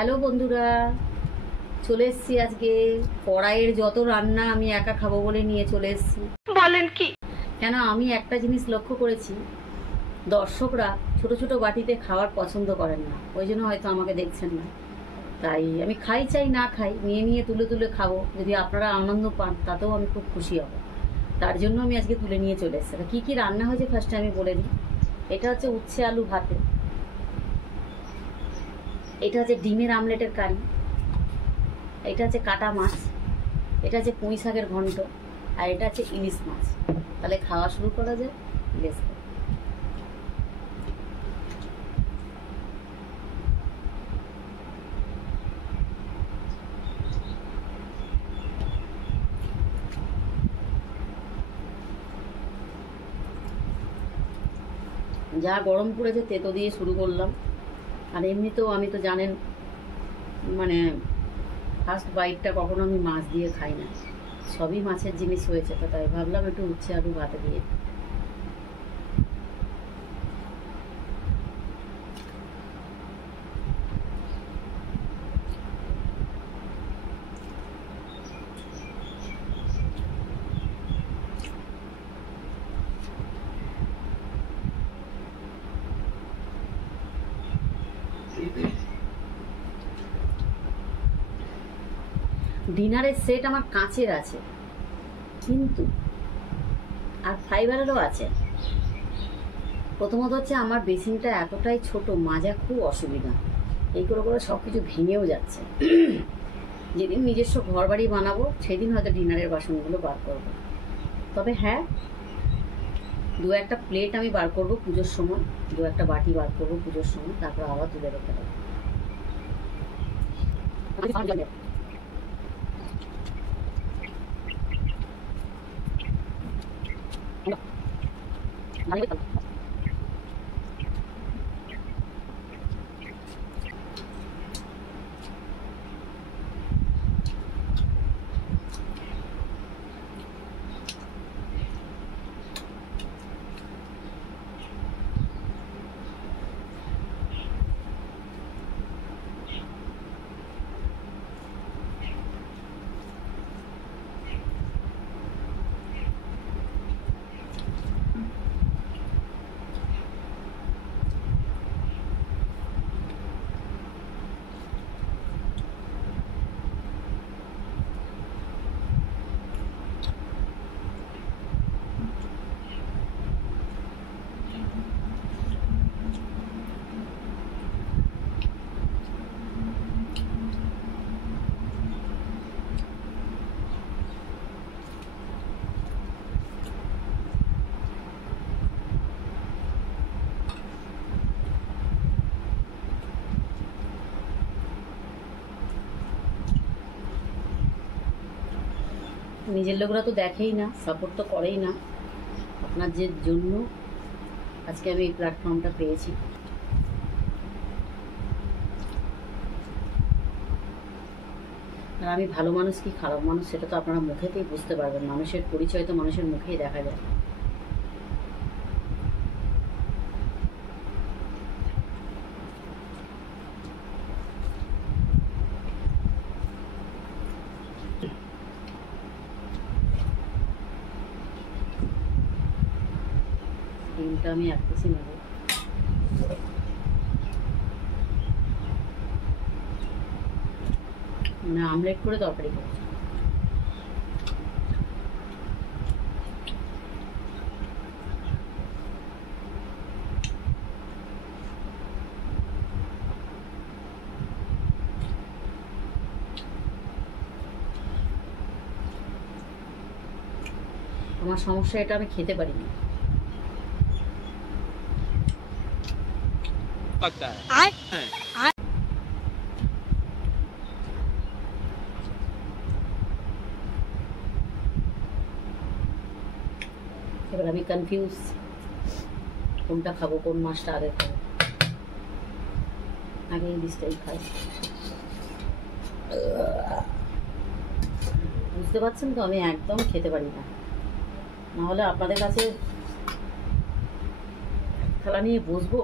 Hello বন্ধুরা, চলে এসেছি আজকে কড়াইয়ের যত রান্না আমি একা খাবো বলে নিয়ে চলে এসেছি। বলেন কি? কেন আমি একটা জিনিস লক্ষ্য করেছি, দর্শকরা ছোট ছোট বাটিতে খাওয়ার পছন্দ করেন না, ওই জন্য হয়তো আমাকে দেখছেন না। তাই আমি খাই চাই না খাই, নিয়ে নিয়ে তুলে তুলে খাবো। যদি আপনারা আনন্দ পান তাতেও আমি খুব খুশি হব। তার জন্য আমি আজকে তুলে নিয়ে চলে এসেছি। কী কী রান্না হয়েছে ফার্স্টে আমি বলে দিই। এটা হচ্ছে উচ্ছে আলু ভাতে, এটা হচ্ছে ডিমের আমলেটের কারি, এটা হচ্ছে কাটা মাছ, এটা হচ্ছে পুঁই শাকের ঘন্ট, আর এটা হচ্ছে ইলিশ মাছ। তাহলে খাওয়া শুরু করা যায়। Let's go. যা গরম পড়েছে তেতো দিয়ে শুরু করলাম। আর এমনিতেও আমি তো জানেন, মানে ফার্স্ট বাইটটা কখনো আমি মাছ দিয়ে খাই না, সবই মাছের জিনিস হয়েছে, তো তাই ভাবলাম একটু উচ্ছে আলু ভাতে দিয়ে। ডিনারের সেট আমার কাঁচের আছে, কিন্তু আর ফাইবারেরও আছে। প্রথমত হচ্ছে আমার বেসিনটা এতটাই ছোট, মাজা খুব অসুবিধা, এই করে করে সব কিছু ভেঙেও যাচ্ছে। যেদিন নিজস্ব ঘর বাড়ি বানাবো সেদিন হয়তো ডিনারের বাসনগুলো বার করবো। তবে হ্যাঁ, দু একটা প্লেট আমি বার করবো পুজোর সময়, দু একটা বাটি বার করবো পুজোর সময়, তারপর আবার তুলে রেখে দেবো। নিজের লোকরা তো দেখেই না, সাপোর্ট তো করেই না। আপনার যে জন্য আজকে আমি এই প্ল্যাটফর্মটা পেয়েছি। আর আমি ভালো মানুষ কি খারাপ মানুষ সেটা তো আপনারা মুখেতেই বুঝতে পারবেন। মানুষের পরিচয় তো মানুষের মুখেই দেখা যায়। ডিমটা আমি এক পিসই নেব। মানে আমলেট করে তরকারি করছি। আমার সমস্যা এটা, আমি খেতে পারি না। এবার আমি কনফিউজ, কোনটা খাবো, কোন মাছটা আগে খাবো। আগে এই ডিশটাই খাই। বুঝতে পারছেন তো, আমি একদম খেতে পারি না। নাহলে আপনাদের কাছে খেলা নিয়ে বসবো,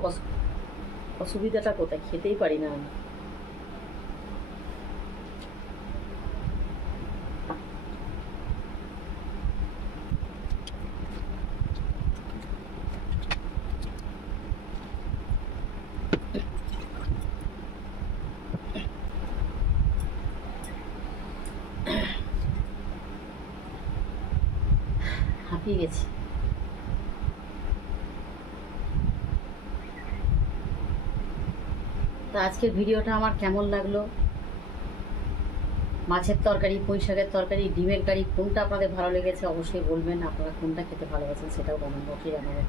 অসুবিধাটা কোথায়? খেতেই পারি না আমি। হাঁপিয়ে গেছি। তো আজকের ভিডিওটা আমার কেমন লাগলো, মাছের তরকারি, পুঁই শাকের তরকারি, ডিমের কারি, কোনটা আপনাদের ভালো লেগেছে অবশ্যই বলবেন। আপনারা কোনটা খেতে ভালোবাসেন সেটাও কমেন্ট বক্সে জানাবেন।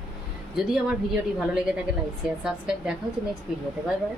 যদি আমার ভিডিওটি ভালো লেগে থাকে লাইক শেয়ার সাবস্ক্রাইব। দেখা হচ্ছে নেক্সট ভিডিওতে। Bye bye.